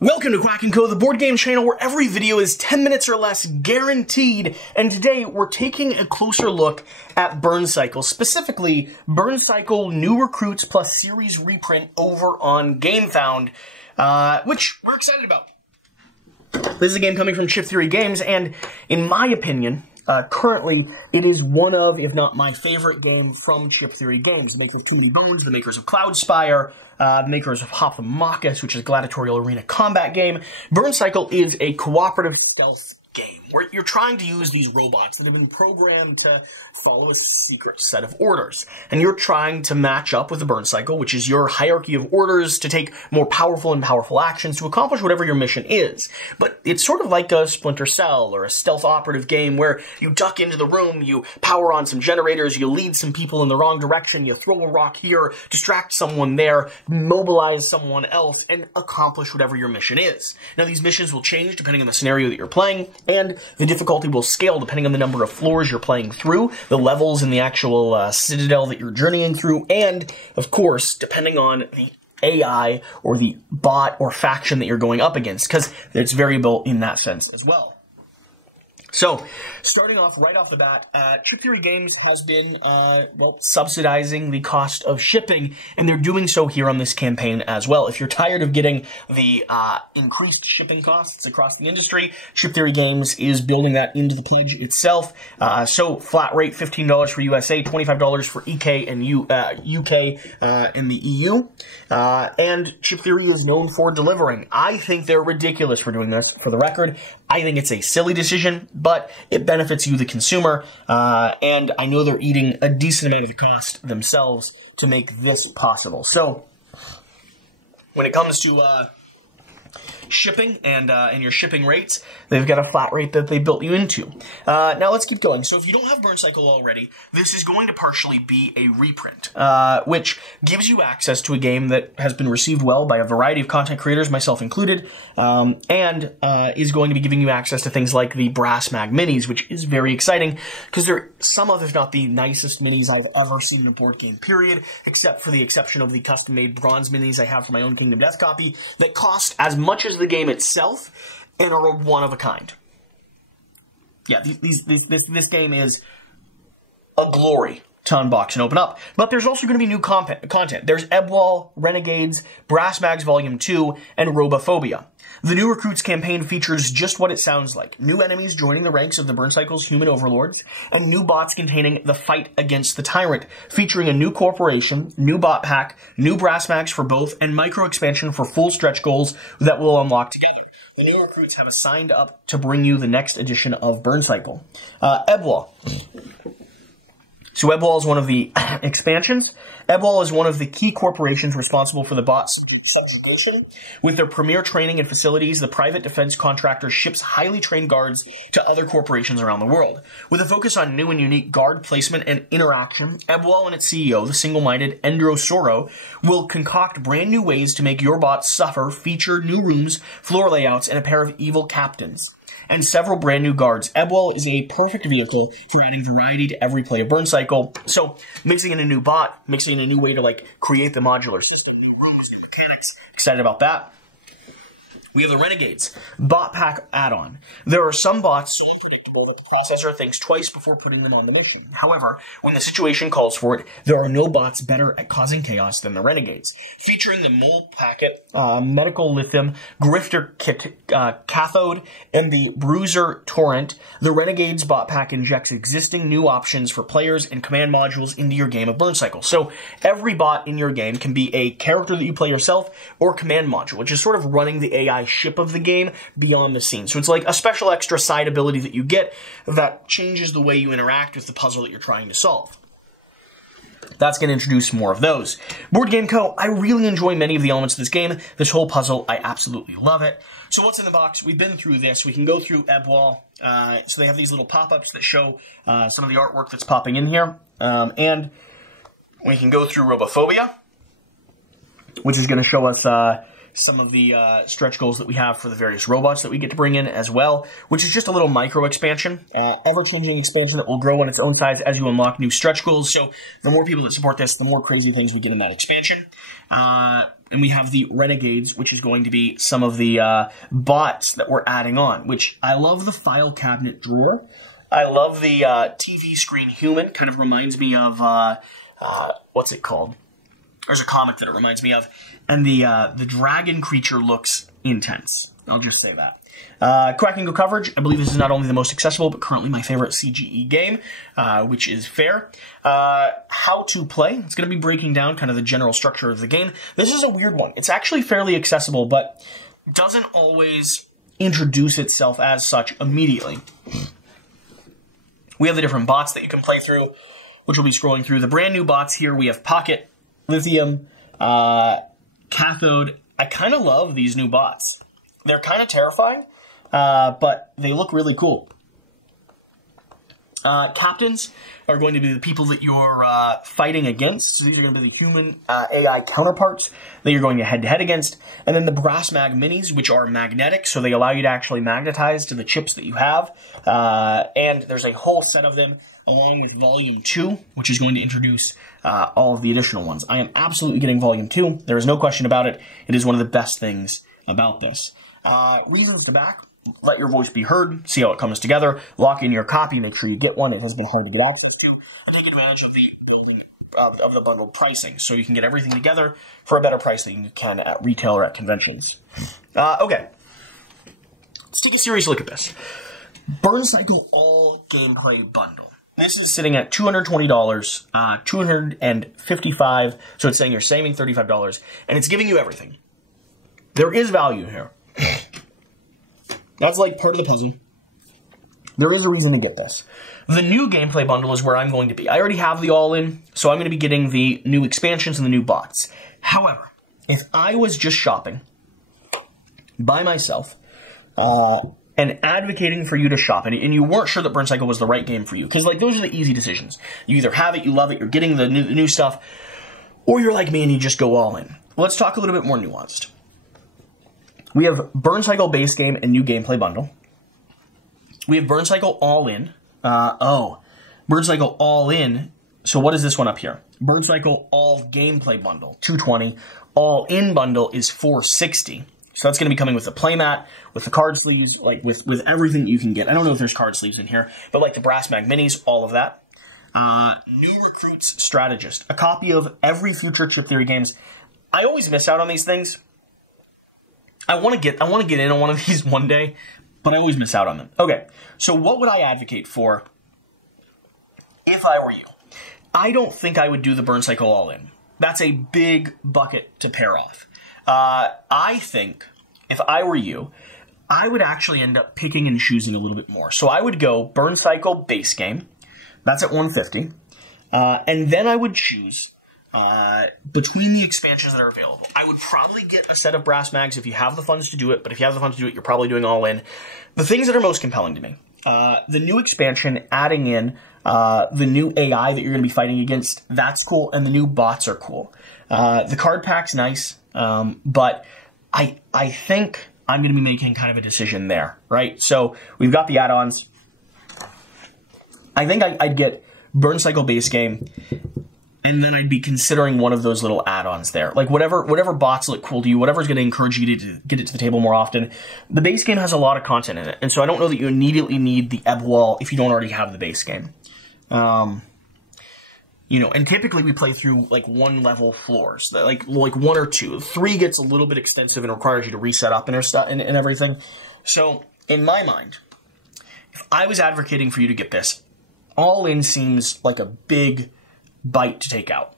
Welcome to Quack Co, the board game channel where every video is 10 minutes or less guaranteed, and today we're taking a closer look at Burncycle, specifically Burncycle New Recruits plus Series Reprint over on GameFound, which we're excited about. This is a game coming from Chip Theory Games, and in my opinion, currently, it is one of, if not my favorite game from Chip Theory Games. The makers of Too Many Bones, the makers of Cloudspire, the makers of Hoplomachus, which is a gladiatorial arena combat game. Burncycle is a cooperative stealth game where you're trying to use these robots that have been programmed to follow a secret set of orders. And you're trying to match up with the Burncycle, which is your hierarchy of orders to take more powerful and powerful actions to accomplish whatever your mission is. But it's sort of like a Splinter Cell or a stealth operative game where you duck into the room, you power on some generators, you lead some people in the wrong direction, you throw a rock here, distract someone there, mobilize someone else, and accomplish whatever your mission is. Now, these missions will change depending on the scenario that you're playing, and the difficulty will scale depending on the number of floors you're playing through, the levels in the actual citadel that you're journeying through, and, of course, depending on the AI or the bot or faction that you're going up against, because it's variable in that sense as well. So, starting off right off the bat, Chip Theory Games has been, subsidizing the cost of shipping, and they're doing so here on this campaign as well. If you're tired of getting the increased shipping costs across the industry, Chip Theory Games is building that into the pledge itself. So, flat rate, $15 for USA, $25 for EK and UK in the EU. And Chip Theory is known for delivering. I think they're ridiculous for doing this, for the record. I think it's a silly decision, but it benefits you, the consumer, and I know they're eating a decent amount of the cost themselves to make this possible. So, when it comes to shipping and your shipping rates, they've got a flat rate that they built you into. Now let's keep going. So if you don't have Burncycle already, this is going to partially be a reprint, which gives you access to a game that has been received well by a variety of content creators, myself included, and is going to be giving you access to things like the Brass Mag Minis, which is very exciting because they're some of, if not the nicest minis I've ever seen in a board game, period, except for the exception of the custom-made bronze minis I have for my own Kingdom Death copy that cost as much as the game itself and are one of a kind. Yeah, this game is a glory to unbox and open up. But there's also going to be new content. There's Ebwall, Renegades, Brass Mags Volume 2, and Robophobia. The New Recruits campaign features just what it sounds like. New enemies joining the ranks of the Burncycle's human overlords, and new bots containing the fight against the tyrant, featuring a new corporation, new bot pack, new Brass Mags for both, and micro-expansion for full stretch goals that will unlock together. The New Recruits have signed up to bring you the next edition of Burncycle. Ebwall. So Ebwall is one of the expansions. Ebwall is one of the key corporations responsible for the bot subjugation. With their premier training and facilities, the private defense contractor ships highly trained guards to other corporations around the world. With a focus on new and unique guard placement and interaction, Ebwall and its CEO, the single-minded Endro Soro, will concoct brand new ways to make your bots suffer, feature new rooms, floor layouts, and a pair of evil captains, and several brand new guards. Ebwall is a perfect vehicle for adding variety to every play of Burncycle. So, mixing in a new bot, mixing in a new way to, create the modular system, new rooms, new mechanics. Excited about that. We have the Renegades bot pack add-on. There are some bots that the processor thinks twice before putting them on the mission. However, when the situation calls for it, there are no bots better at causing chaos than the Renegades. Featuring the Mole Packet, Medical Lithium, Grifter Cathode, and the Bruiser Torrent, the Renegades bot pack injects existing new options for players and command modules into your game of Burncycle. So every bot in your game can be a character that you play yourself or command module, which is sort of running the AI ship of the game beyond the scene. So it's like a special extra side ability that you get that changes the way you interact with the puzzle that you're trying to solve. That's going to introduce more of those. BoardgameCo, I really enjoy many of the elements of this game. This whole puzzle, I absolutely love it. So what's in the box? We've been through this. We can go through Ebwall. So they have these little pop-ups that show some of the artwork that's popping in here. And we can go through Robophobia, which is going to show us some of the stretch goals that we have for the various robots that we get to bring in as well, which is just a little micro expansion, ever-changing expansion that will grow on its own size as you unlock new stretch goals. So the more people that support this, the more crazy things we get in that expansion. And we have the Renegades, which is going to be some of the bots that we're adding on, which I love the file cabinet drawer. I love the TV screen human. Kind of reminds me of, what's it called? There's a comic that it reminds me of. And the dragon creature looks intense. I'll just say that. Quack Co coverage. I believe this is not only the most accessible, but currently my favorite CGE game, which is fair. How to play. It's going to be breaking down kind of the general structure of the game. This is a weird one. It's actually fairly accessible, but doesn't always introduce itself as such immediately. We have the different bots that you can play through, which we'll be scrolling through. The brand new bots here, we have Pocket, Lithium, Cathode. I kind of love these new bots. They're kind of terrifying, but they look really cool. Captains are going to be the people that you're fighting against. So these are going to be the human AI counterparts that you're going head-to-head against. And then the Brass Mag Minis, which are magnetic, so they allow you to actually magnetize to the chips that you have. And there's a whole set of them, along with Volume 2, which is going to introduce all of the additional ones. I am absolutely getting Volume 2. There is no question about it. It is one of the best things about this. Reasons to back. Let your voice be heard. See how it comes together. Lock in your copy. Make sure you get one. It has been hard to get access to. And take advantage of the bundled pricing. So you can get everything together for a better price than you can at retail or at conventions. Okay. Let's take a serious look at this. Burncycle All Gameplay Bundle. This is sitting at $220, $255. So it's saying you're saving $35, and it's giving you everything. There is value here. That's like part of the puzzle. There is a reason to get this. The new gameplay bundle is where I'm going to be. I already have the all-in, so I'm going to be getting the new expansions and the new bots. However, if I was just shopping by myself and advocating for you to shop, and you weren't sure that Burncycle was the right game for you, because like those are the easy decisions. You either have it, you love it, you're getting the new stuff, or you're like me and you just go all in. Let's talk a little bit more nuanced. We have Burncycle base game and new gameplay bundle. We have Burncycle all in. Burncycle all in. So what is this one up here? Burncycle all gameplay bundle, $220. All in bundle is $460. So that's going to be coming with the playmat, with the card sleeves, like with everything you can get. I don't know if there's card sleeves in here, but like the Brass Mag Minis, all of that. New Recruits Strategist, a copy of every future Chip Theory games. I always miss out on these things. I want to get in on one of these one day, but I always miss out on them. Okay, so what would I advocate for if I were you? I don't think I would do the Burncycle all-in. That's a big bucket to pair off. I think if I were you, I would actually end up picking and choosing a little bit more. So I would go Burncycle base game. That's at $150. And then I would choose between the expansions that are available. I would probably get a set of Brass Mags if you have the funds to do it, but if you have the funds to do it, you're probably doing all in. The things that are most compelling to me, the new expansion, adding in the new AI that you're going to be fighting against, that's cool, and the new bots are cool. The card pack's nice, but I think I'm going to be making kind of a decision there, right? So we've got the add-ons. I think I'd get Burncycle base game, and then I'd be considering one of those little add-ons there. Like whatever bots look cool to you, whatever's going to encourage you to get it to the table more often. The base game has a lot of content in it, and so I don't know that you immediately need the Ebwall if you don't already have the base game. You know, and typically we play through like one level floors, like one or two. 3 gets a little bit extensive and requires you to reset up and everything. So in my mind, if I was advocating for you to get this, all in seems like a big bite to take out.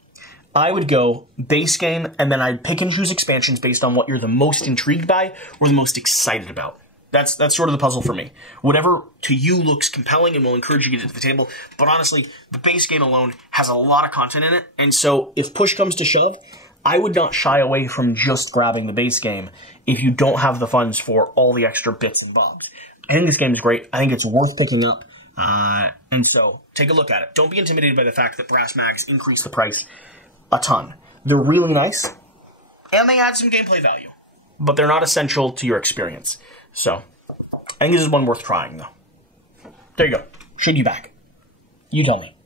I would go base game, and then I'd pick and choose expansions based on what you're the most intrigued by or the most excited about. That's sort of the puzzle for me. Whatever to you looks compelling and will encourage you to get to the table. But honestly, the base game alone has a lot of content in it. And so if push comes to shove, I would not shy away from just grabbing the base game if you don't have the funds for all the extra bits and bobs. I think this game is great. I think it's worth picking up. And so take a look at it. Don't be intimidated by the fact that Brass Mags increase the price a ton. They're really nice, and they add some gameplay value, but they're not essential to your experience. So I think this is one worth trying, though. There you go. Should you back? You tell me.